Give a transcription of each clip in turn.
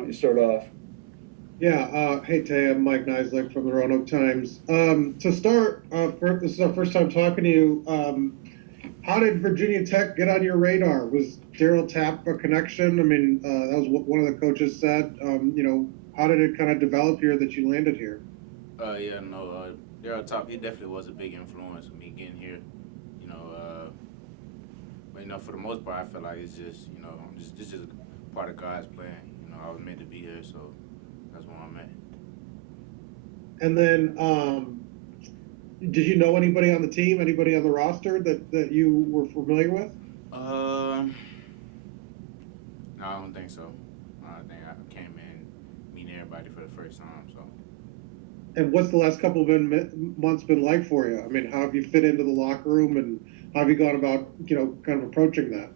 don't you start off? Yeah, hey Tay, I'm Mike Nislik from the Roanoke Times. To start, this is our first time talking to you. How did Virginia Tech get on your radar? Was Daryl Tapp a connection? I mean, that was what one of the coaches said. How did it kind of develop here that you landed here? Yeah, no, Daryl Top, he definitely was a big influence of me getting here. You know, but for the most part, I feel like it's just, this is part of God's plan. I was meant to be here, so that's where I'm at. And then, did you know anybody on the team, anybody on the roster that you were familiar with? No, I don't think so. I think I came in meeting everybody for the first time, so. And what's the last couple of months been like for you? I mean, how have you fit into the locker room, and how have you gone about, kind of approaching that?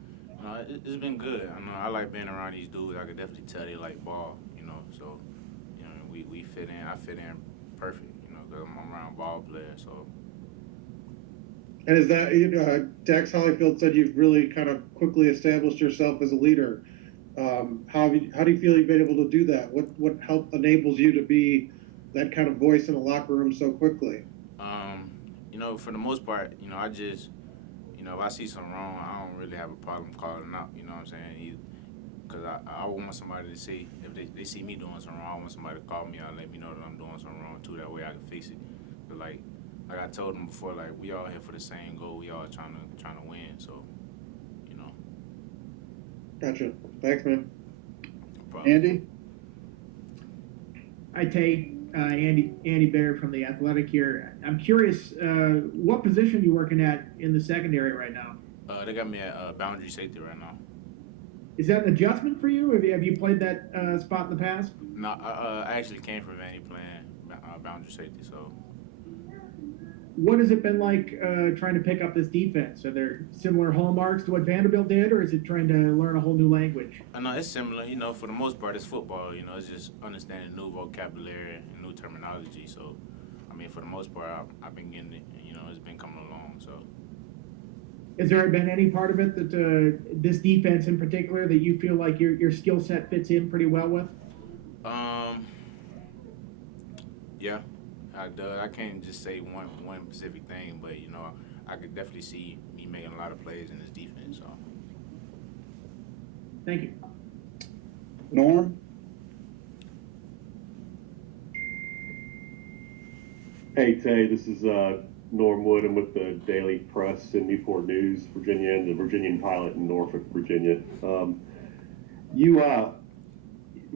It's been good. I like being around these dudes. I could definitely tell they like ball, So, we fit in. I fit in perfect, because I'm around ball players. So. And is that, Dax Hollyfield said you've really kind of quickly established yourself as a leader. How do you feel you've been able to do that? What help enables you to be that kind of voice in a locker room so quickly? For the most part, I just, if I see something wrong, I don't really have a problem calling out. You know what I'm saying? Because I want somebody to see, if they see me doing something wrong, I want somebody to call me out and let me know that I'm doing something wrong too. That way I can fix it. But like I told them before, like we all here for the same goal. We all trying to win. So, Gotcha. Thanks, man. No problem. Andy? Hi, Tay. Andy Baird from The Athletic here. I'm curious, what position are you working at in the secondary right now? They got me at boundary safety right now. Is that an adjustment for you? Have you played that spot in the past? No, I actually came from Vandy playing boundary safety, so. What has it been like trying to pick up this defense? Are there similar hallmarks to what Vanderbilt did, or is it trying to learn a whole new language? No, it's similar. For the most part, it's football. It's just understanding new vocabulary and new terminology. So, for the most part, I've been getting it. It's been coming along. So. Has there been any part of it that this defense in particular that you feel like your skill set fits in pretty well with? Yeah. I can't just say one specific thing, but I could definitely see me making a lot of plays in this defense. So. Thank you. Norm? Hey, Tay, this is Norm Wood. I'm with the Daily Press in Newport News, Virginia, and the Virginian Pilot in Norfolk, Virginia.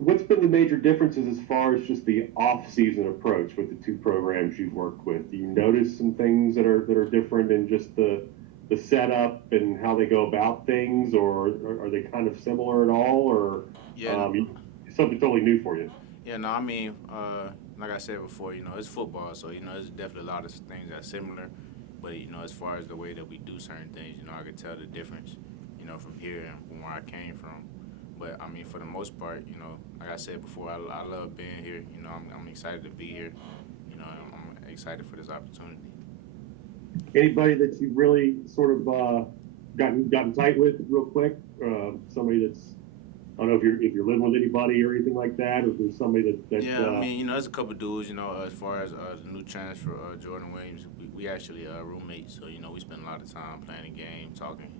What's been the major differences as far as just the off-season approach with the two programs you've worked with? Do you notice some things that are different in just the setup and how they go about things, or are they kind of similar at all, or something totally new for you? Yeah, no, like I said before, it's football, so there's definitely a lot of things that are similar. But as far as the way that we do certain things, I could tell the difference, from here and from where I came from. But for the most part, like I said before, I love being here. I'm excited to be here. I'm excited for this opportunity. Anybody that you really sort of gotten tight with real quick? Somebody that's, I don't know if you're living with anybody or anything like that, or if there's somebody that Yeah, there's a couple dudes. As far as the new transfer, Jordan Williams, we actually roommates. So we spend a lot of time playing the game, talking.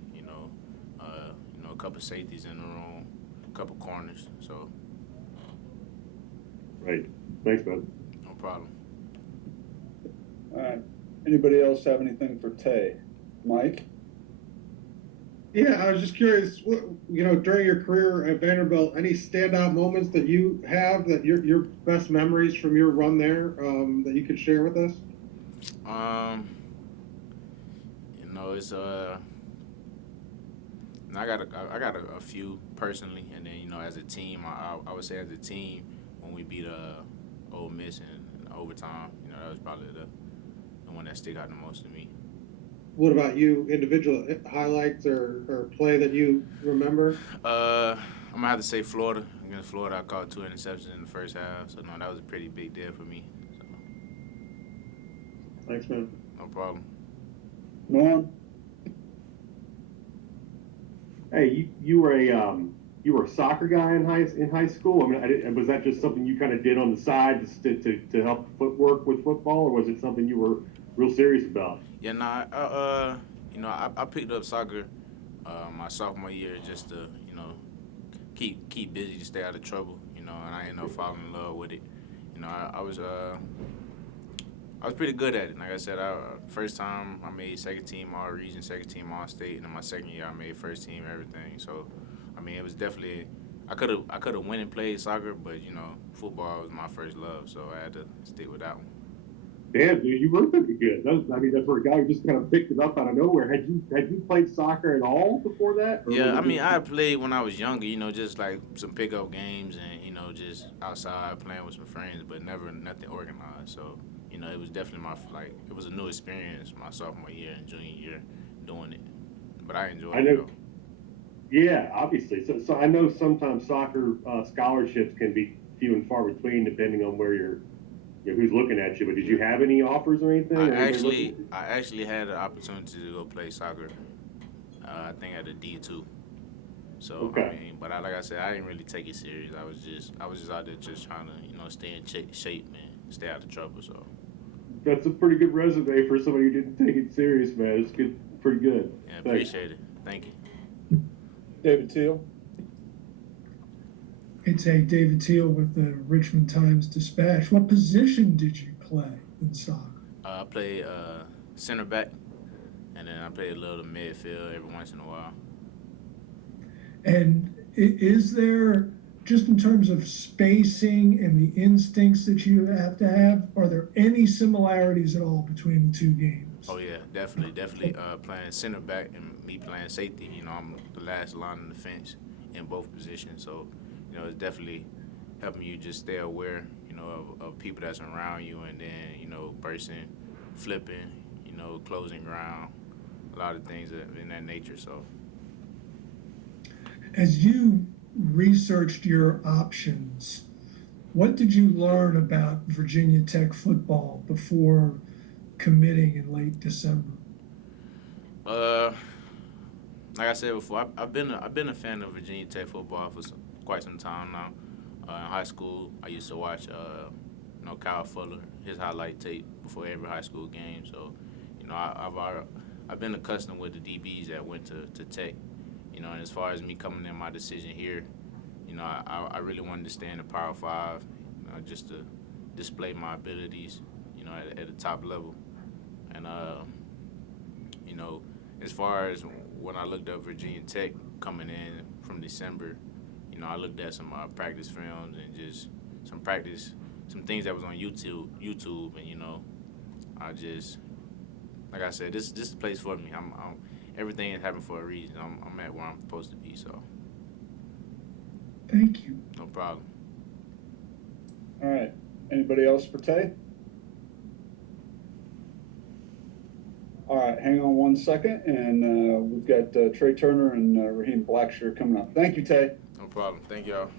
A couple safeties in the room. Couple corners, so. Right. Thanks, man. No problem. All right. Anybody else have anything for Tay? Mike? Yeah, I was just curious, during your career at Vanderbilt, any standout moments that you have, that your best memories from your run there, that you could share with us? It's I got a few personally, and then as a team, I would say as a team when we beat Ole Miss in overtime, that was probably the one that stick out the most to me. What about you, individual highlights or play that you remember? I'm gonna have to say Florida. Against Florida, I caught 2 interceptions in the first half, so no, that was a pretty big deal for me. So. Thanks, man. No problem. Norm? Hey, you were you were a soccer guy in high school? I mean, was that just something you kind of did on the side to help footwork with football, or was it something you were real serious about? Yeah, nah, I picked up soccer my sophomore year just to, keep busy to stay out of trouble, and I ended up falling in love with it. I was pretty good at it. Like I said, first time I made second team all region, second team all state, and then my second year I made first team everything. So, I mean, it was definitely I could have went and played soccer, but football was my first love, so I had to stick with that one. Damn, dude, you were pretty good. That's where a guy who just kind of picked it up out of nowhere. Had you played soccer at all before that? Or Yeah, was I it mean, just- I played when I was younger, just like some pickup games and just outside playing with some friends, but never nothing organized. So, it was definitely it was a new experience my sophomore year and junior year doing it, but I enjoyed I it know. though. Yeah, obviously. So I know sometimes soccer scholarships can be few and far between depending on where who's looking at you. But did you have any offers or anything? Or anybody looking? I actually had an opportunity to go play soccer. I think at a D2. So Okay. I mean, but like I said, I didn't really take it serious. I was just out there just trying to stay in shape and stay out of trouble. So That's a pretty good resume for somebody who didn't take it serious, man. It's good, pretty good. yeah, Thanks. appreciate it. Thank you. David Teal. It's a David Teal with the Richmond Times-Dispatch. What position did you play in soccer? I played center back, and then I played a little midfield every once in a while. And is there, just in terms of spacing and the instincts that you have to have, are there any similarities at all between the two games? Oh yeah, definitely. Playing center back and me playing safety. I'm the last line of defense in both positions, so it's definitely helping you just stay aware, of people that's around you, and then bursting, flipping, closing ground, a lot of things in that nature. So. As you researched your options, what did you learn about Virginia Tech football before committing in late December? Like I said before, I've been a fan of Virginia Tech football for quite some time now. In high school, I used to watch Kyle Fuller, his highlight tape before every high school game. So, I've been accustomed with the DBs that went to Tech. And as far as me coming in my decision here, I really wanted to stay in the Power 5, just to display my abilities, at the top level. And, as far as when I looked up Virginia Tech coming in from December, I looked at some practice films and just some things that was on YouTube, and I just, like I said, this is the place for me. I'm everything is happening for a reason. I'm at where I'm supposed to be, so Thank you. no problem. All right. Anybody else for Tay? All right, hang on one second, and we've got Trey Turner and Raheem Blackshear coming up. Thank you, Tay. No problem. Thank y'all.